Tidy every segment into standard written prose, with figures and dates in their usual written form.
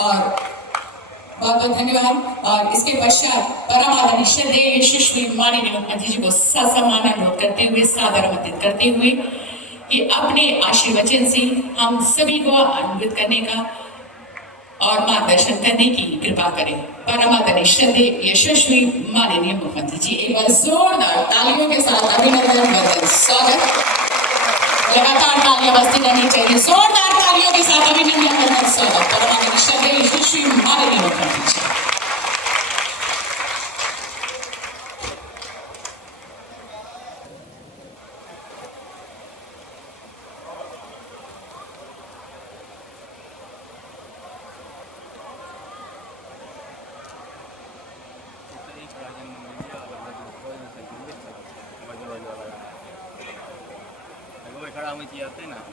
और बहुत बहुत धन्यवाद। और इसके पश्चात परम आदरणीय श्रद्धेय यशस्वी माननीय मुख्यमंत्री जी को ससम्मान अनुरोध करते हुए सादर आमंत्रित करते हुए कि अपने आशीर्वचन से हम सभी को अनुमोदित करने का और मार्गदर्शन करने की कृपा करें। परम आदरणीय श्रद्धेय यशस्वी माननीय मुख्यमंत्री जी, एक बार जोरदार तालियों के साथ अभिनंदन वंदन स्वागत। लगातार तालियां बजती रहनी चाहिए। जोरदार तालियों के साथ अभिनंदन वंदन स्वागत परम आदरणीय श्रद्धेय यशस्वी माननीय मुख्यमंत्री जी।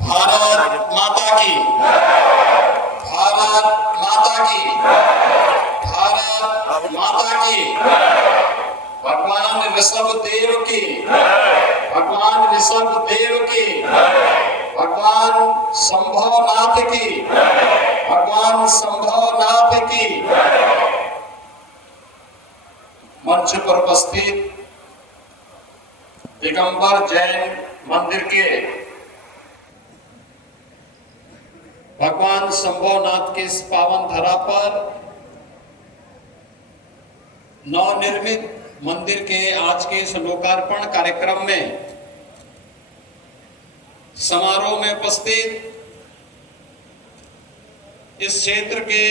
भारत माता की, भारत माता की, भारत माता की, भगवान ऋषभ देव की, भगवान ऋषभ देव की, भगवान संभवनाथ की, भगवान संभवनाथ की। मंच पर उपस्थित दिगंबर जैन मंदिर के भगवान संभवनाथ के इस पावन धरा पर नवनिर्मित मंदिर के आज के इस लोकार्पण कार्यक्रम में समारोह में उपस्थित इस क्षेत्र के,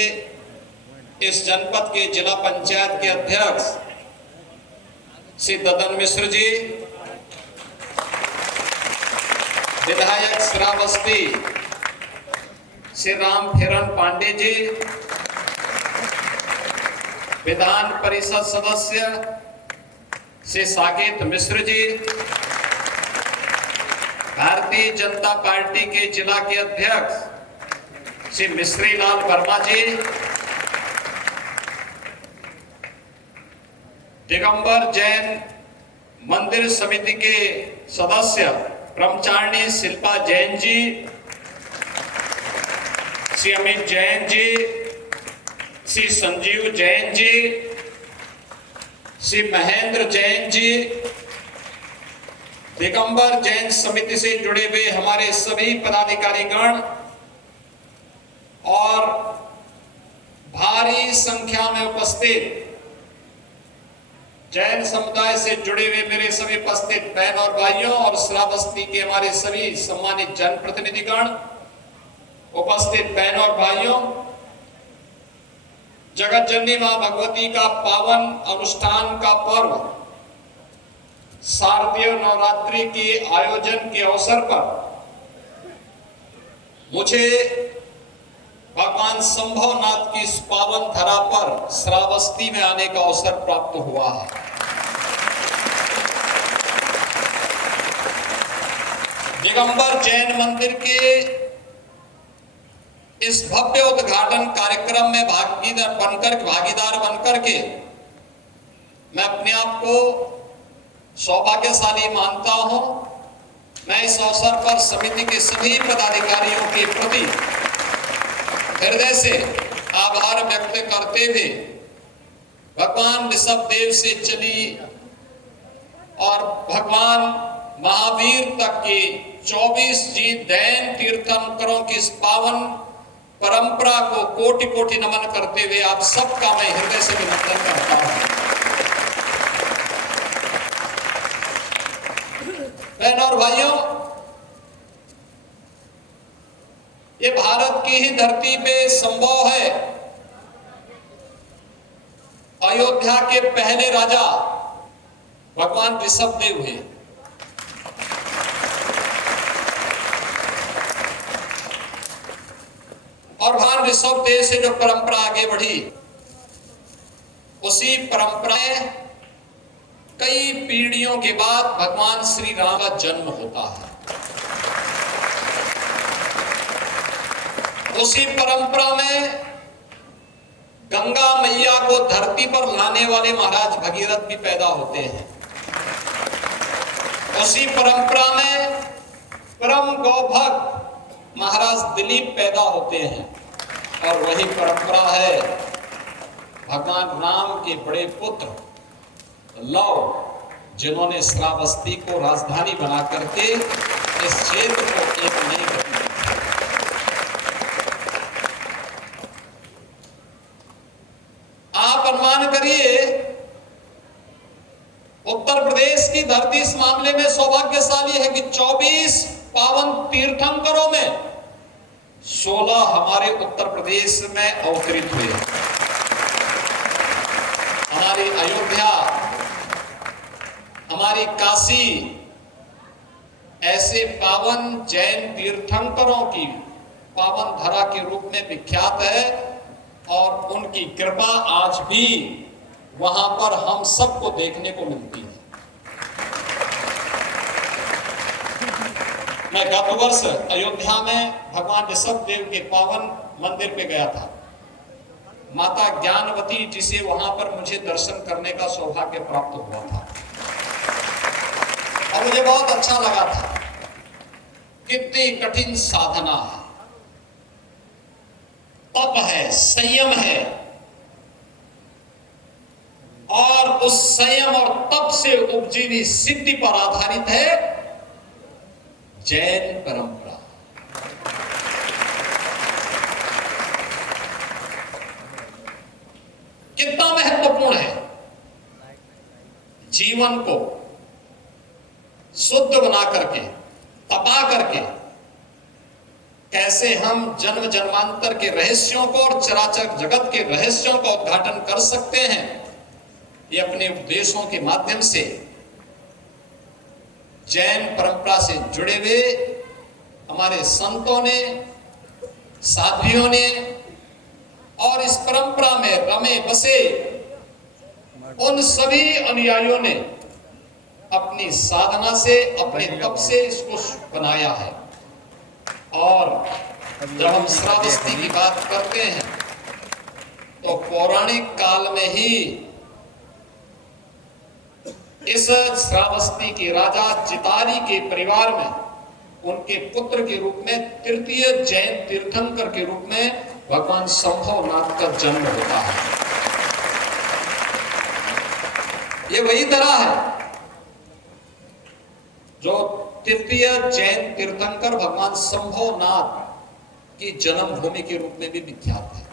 इस जनपद के जिला पंचायत के अध्यक्ष श्री ददन मिश्र जी, विधायक श्रावस्ती श्री राम फेरन पांडे जी, विधान परिषद सदस्य श्री साकेत मिश्र जी, भारतीय जनता पार्टी के जिला के अध्यक्ष श्री मिश्री लाल वर्मा जी, दिगंबर जैन मंदिर समिति के सदस्य ब्रह्मचारिणी शिल्पा जैन जी, श्री अमित जैन जी, श्री संजीव जैन जी, श्री महेंद्र जैन जी, दिगंबर जैन समिति से जुड़े हुए हमारे सभी पदाधिकारीगण और भारी संख्या में उपस्थित जैन समुदाय से जुड़े हुए मेरे सभी उपस्थित बहन और भाइयों और श्रावस्ती के हमारे सभी सम्मानित जनप्रतिनिधिगण, उपस्थित बहन और भाइयों, जगत जननी मां भगवती का पावन अनुष्ठान का पर्व शारदीय नवरात्रि के आयोजन के अवसर पर मुझे भगवान संभवनाथ की इस पावन धरा पर श्रावस्ती में आने का अवसर प्राप्त हुआ है। दिगंबर जैन मंदिर के इस भव्य उद्घाटन कार्यक्रम में भागीदार बनकर के मैं अपने आप को सौभाग्यशाली मानता हूं। मैं इस अवसर पर समिति के सभी पदाधिकारियों के प्रति हृदय से आभार व्यक्त करते हुए भगवान ऋषभ देव से चली और भगवान महावीर तक के 24 जी दैन तीर्थंकरों की इस पावन परंपरा को कोटि कोटि नमन करते हुए आप सबका मैं हृदय से अभिनंदन करता हूं। बहनों और भाइयों, ये भारत की ही धरती पे संभव है। अयोध्या के पहले राजा भगवान ऋषभ देव हुए। और भगवान ऋषभ देव से जो परंपरा आगे बढ़ी, उसी परंपरा में कई पीढ़ियों के बाद भगवान श्री राम का जन्म होता है। उसी परंपरा में गंगा मैया को धरती पर लाने वाले महाराज भगीरथ भी पैदा होते हैं। उसी परंपरा में परम गौभक्त महाराज दिलीप पैदा होते हैं। और वही परंपरा है भगवान राम के बड़े पुत्र लव, जिन्होंने श्रावस्ती को राजधानी बना करके इस क्षेत्र को एक नई गति दी। आप अनुमान करिए, उत्तर प्रदेश की धरती इस मामले में सौभाग्यशाली है कि 24 पावन तीर्थंकरों में 16 हमारे उत्तर प्रदेश में अवतरित हुए। हमारी अयोध्या, हमारी काशी ऐसे पावन जैन तीर्थंकरों की पावन धरा के रूप में विख्यात है और उनकी कृपा आज भी वहां पर हम सबको देखने को मिलती है। मैं गत वर्ष अयोध्या में भगवान ऋषभ देव के पावन मंदिर पे गया था। माता ज्ञानवती जी से वहां पर मुझे दर्शन करने का सौभाग्य प्राप्त हुआ था और मुझे बहुत अच्छा लगा था। कितनी कठिन साधना है, तप है, संयम है और उस संयम और तप से उपजी हुई सिद्धि पर आधारित है जैन परंपरा। कितना महत्वपूर्ण है जीवन को शुद्ध बना करके, तपा करके कैसे हम जन्म जन्मांतर के रहस्यों को और चराचर जगत के रहस्यों का उद्घाटन कर सकते हैं। ये अपने उपदेशों के माध्यम से जैन परंपरा से जुड़े हुए हमारे संतों ने, साध्वियों ने और इस परंपरा में रमे बसे उन सभी अनुयायियों ने अपनी साधना से, अपने तप से इसको बनाया है। और जब हम श्रावस्ती की बात करते हैं तो पौराणिक काल में ही इस श्रावस्ती के राजा चितारी के परिवार में उनके पुत्र के रूप में तृतीय जैन तीर्थंकर के रूप में भगवान शंभवनाथ का जन्म होता है। ये वही तरह है जो तृतीय जैन तीर्थंकर भगवान शंभवनाथ की जन्मभूमि के रूप में भी विख्यात है।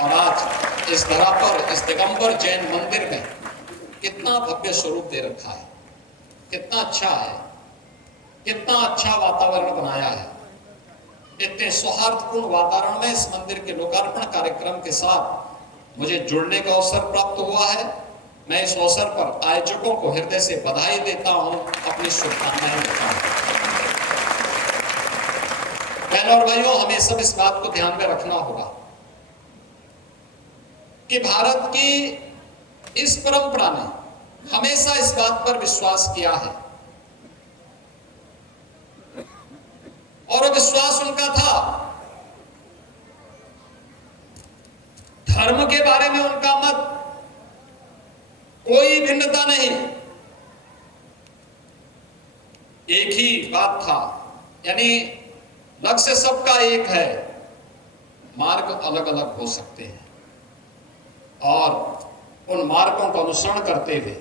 और आज इस धरा पर, इस दिगंबर जैन मंदिर में कितना भव्य स्वरूप दे रखा है, कितना अच्छा है, कितना अच्छा वातावरण बनाया है। इतने सौहार्दपूर्ण वातावरण में इस मंदिर के लोकार्पण कार्यक्रम के साथ मुझे जुड़ने का अवसर प्राप्त हुआ है। मैं इस अवसर पर आयोजकों को हृदय से बधाई देता हूं, अपनी शुभकामनाएं देता हूं। बहनों और भाइयों, हमें सब इस बात को ध्यान में रखना होगा कि भारत की इस परंपरा ने हमेशा इस बात पर विश्वास किया है और विश्वास उनका था, धर्म के बारे में उनका मत कोई भिन्नता नहीं, एक ही बात था, यानी लक्ष्य सबका एक है, मार्ग अलग अलग हो सकते हैं और उन मार्गों का अनुसरण करते हुए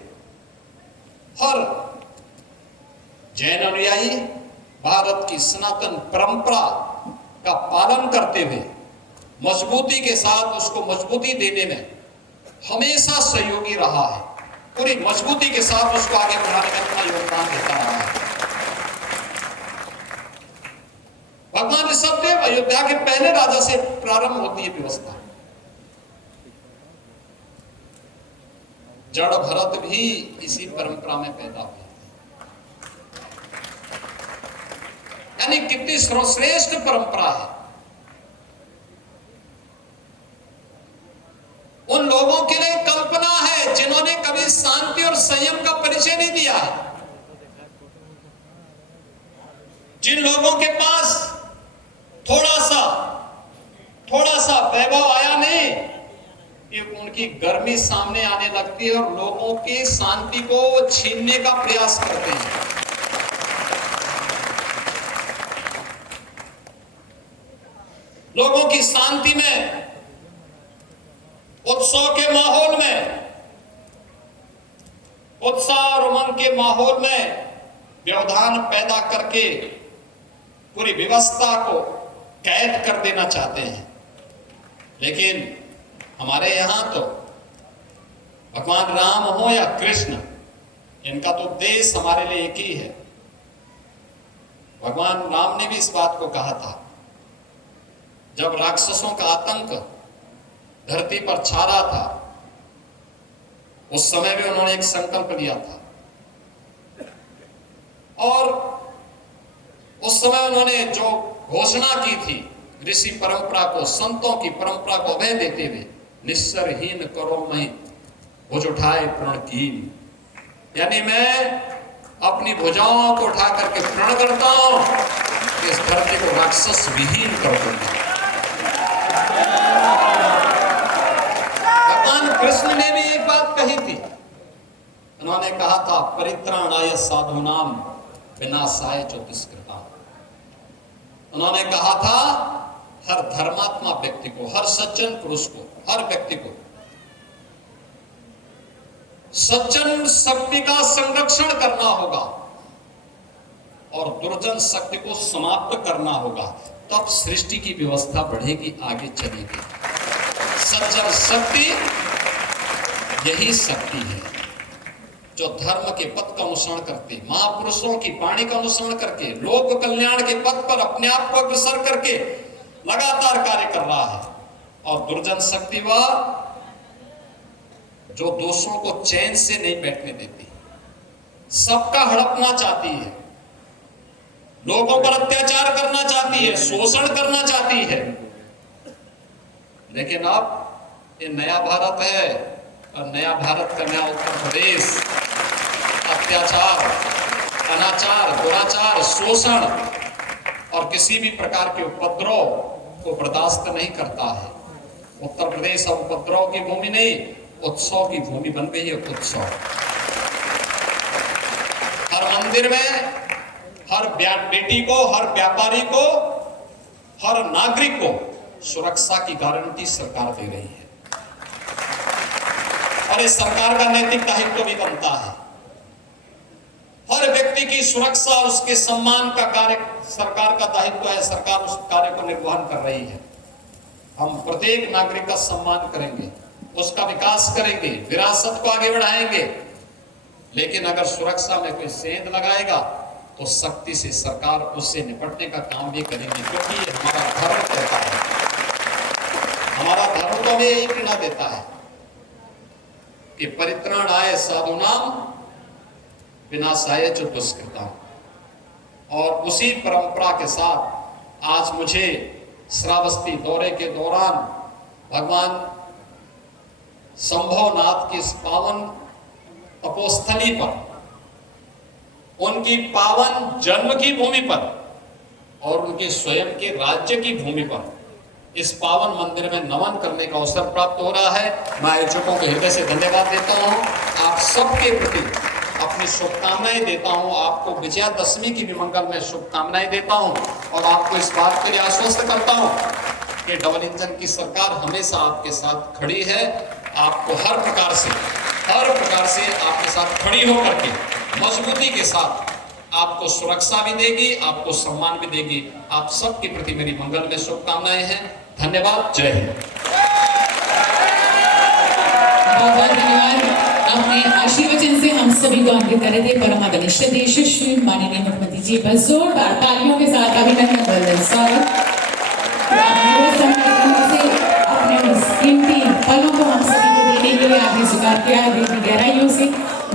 हर जैन अनुयायी भारत की सनातन परंपरा का पालन करते हुए मजबूती के साथ उसको मजबूती देने में हमेशा सहयोगी रहा है, पूरी मजबूती के साथ उसको आगे बढ़ाने में अपना योगदान देता रहा है। भगवान ऋषभ देव अयोध्या के पहले राजा से प्रारंभ होती है व्यवस्था। जड़ भरत भी इसी परंपरा में पैदा हुए, यानी कितनी सर्वश्रेष्ठ परंपरा है। उन लोगों के लिए कल्पना है जिन्होंने कभी शांति और संयम का परिचय नहीं दिया है, जिन लोगों के पास थोड़ा सा वैभव आया नहीं, ये उनकी गर्मी सामने आने लगती है और लोगों की शांति को छीनने का प्रयास करते हैं। लोगों की शांति में, उत्सव के माहौल में, उत्साह और उमंग के माहौल में व्यवधान पैदा करके पूरी व्यवस्था को कैद कर देना चाहते हैं। लेकिन हमारे यहां तो भगवान राम हो या कृष्ण, इनका तो उद्देश्य हमारे लिए एक ही है। भगवान राम ने भी इस बात को कहा था, जब राक्षसों का आतंक धरती पर छा रहा था, उस समय भी उन्होंने एक संकल्प लिया था और उस समय उन्होंने जो घोषणा की थी, ऋषि परंपरा को, संतों की परंपरा को अभय देते हुए, निस्सरहीन करो मैं भुज उठाए प्रण की, यानी मैं अपनी भुजाओं को उठा करके प्रण करता हूं कि इस धरती को राक्षस विहीन कर दूंगा। भगवान कृष्ण ने भी एक बात कही थी, उन्होंने कहा था परित्राणाय साधूनाम विनाशाय च दुष्कृताम। उन्होंने कहा था हर धर्मात्मा व्यक्ति को, हर सज्जन पुरुष को, हर व्यक्ति को सज्जन शक्ति का संरक्षण करना होगा और दुर्जन शक्ति को समाप्त करना होगा, तब सृष्टि की व्यवस्था बढ़ेगी, आगे चलेगी। सज्जन शक्ति यही शक्ति है जो धर्म के पथ का अनुसरण करके, महापुरुषों की वाणी का अनुसरण करके, लोक कल्याण के पथ पर अपने आप को अग्रसर करके लगातार कार्य कर रहा है। और दुर्जन शक्ति वह जो दोषों को चैन से नहीं बैठने देती, सबका हड़पना चाहती है, लोगों पर अत्याचार करना चाहती है, शोषण करना चाहती है। लेकिन अब ये नया भारत है और नया भारत का नया उत्तर प्रदेश अत्याचार, अनाचार, दुराचार, शोषण और किसी भी प्रकार के उपद्रव को बर्दाश्त नहीं करता है। उत्तर प्रदेश अब उपद्रव की भूमि नहीं, उत्सव की भूमि बन गई है। उत्सव हर मंदिर में हर बेटी को, हर व्यापारी को, हर नागरिक को सुरक्षा की गारंटी सरकार दे रही है और इस सरकार का नैतिक दायित्व भी बनता है। हर व्यक्ति की सुरक्षा और उसके सम्मान का कार्य सरकार का दायित्व है। सरकार उस कार्य को निर्वहन कर रही है। हम प्रत्येक नागरिक का सम्मान करेंगे, उसका विकास करेंगे, विरासत को आगे बढ़ाएंगे। लेकिन अगर सुरक्षा में कोई सेंध लगाएगा तो सख्ती से सरकार उससे निपटने का काम भी करेगी, क्योंकि ये हमारा धर्म कहता है। हमारा धर्म तो हमें यही प्रेरणा देता है कि परित्राणाय साधूनाम विनाशाय च दुष्कृताम। और उसी परंपरा के साथ आज मुझे श्रावस्ती दौरे के दौरान भगवान संभवनाथ की इस पावन तपोस्थली पर, उनकी पावन जन्म की भूमि पर और उनके स्वयं के राज्य की भूमि पर इस पावन मंदिर में नमन करने का अवसर प्राप्त हो रहा है। मैं आयोजकों को हृदय से धन्यवाद देता हूं। आप सबके प्रति अपनी शुभकामनाएं देता हूं। आपको विजयादशमी की भी मंगल में शुभकामनाएं देता हूं और आपको इस बात के लिए आश्वस्त करता हूं कि डबल इंजन की सरकार हमेशा आपके साथ खड़ी है। आपको हर प्रकार से आपके साथ खड़ी होकर के मजबूती के साथ आपको सुरक्षा भी देगी, आपको सम्मान भी देगी। आप सबके प्रति मेरी मंगल में शुभकामनाएं हैं। धन्यवाद। जय हिंद। बहुत धन्यवाद। अपने आशीर्वचन से हम सभी को आगे कर रहे थे परमादनिष्ठ यशस्वी माननीय मुख्यमंत्री जी। बस जोरदार तालियों के साथ अभिनंदन बंदन स्वागत। अपने कीमती पलों को हम सभी को देने के लिए आपने स्वीकार किया है। दिल की गहराइयों से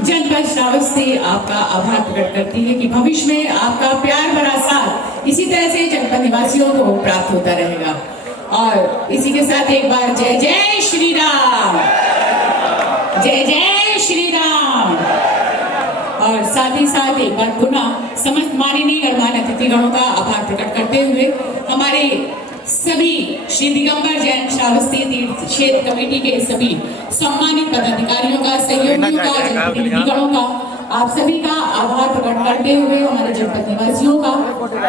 जनपद श्रावस्ती आपका आभार प्रकट करती है कि भविष्य में आपका प्यार भरा साथ इसी तरह से जनपद निवासियों को प्राप्त होता रहेगा। और इसी के साथ एक बार जय जय श्री राम, जय जय श्री राम। और साथ ही साथ एक बार पुनः समस्त माननीय गणमान्य अतिथिगणों का आभार प्रकट करते हुए हमारे सभी श्री दिगंबर जैन श्रावस्ती तीर्थ क्षेत्र कमेटी के सभी सम्मानित पदाधिकारियों का, सहयोगियों का, जनप्रतिनिधिगणों का, आप सभी का आभार प्रकट करते हुए हमारे जनपद निवासियों का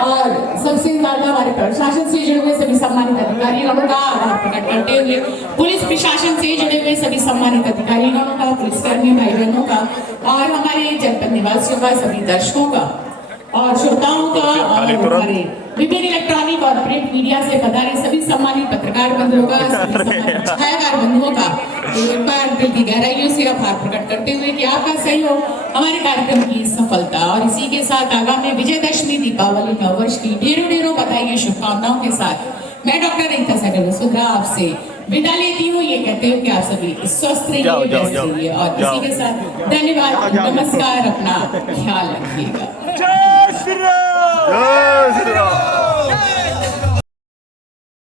और सबसे ज्यादा हमारे प्रशासन से जुड़े हुए सभी सम्मानित अधिकारियों का आभार प्रकट करते हुए पुलिस प्रशासन से जुड़े हुए सभी सम्मानित अधिकारियों का, पुलिसकर्मी भाई बहनों का और हमारे जनपद निवासियों का, सभी दर्शकों का और श्रोताओं का और हमारे विभिन्न इलेक्ट्रॉनिक और प्रिंट मीडिया से पधारे सभी सम्मानित पत्रकार बंधुओं का, छायाकार बंधुओं का एक बार दिल की गहराइयों से आभार प्रकट करते हुए कि आपका सहयोग हमारे कार्यक्रम की सफलता और इसी के साथ आगामी विजयदशमी दीपावली नववर्ष की ढेरों ढेरों बधाई शुभकामनाओं के साथ मैं डॉक्टर रीता सहगल वसुंधरा आपसे विदा लेती हूँ, ये कहते हुए कि आप सभी स्वस्थ रहिए, व्यस्त रहिए और इसी के साथ धन्यवाद, नमस्कार, अपना ख्याल रखिएगा। जय श्री राम।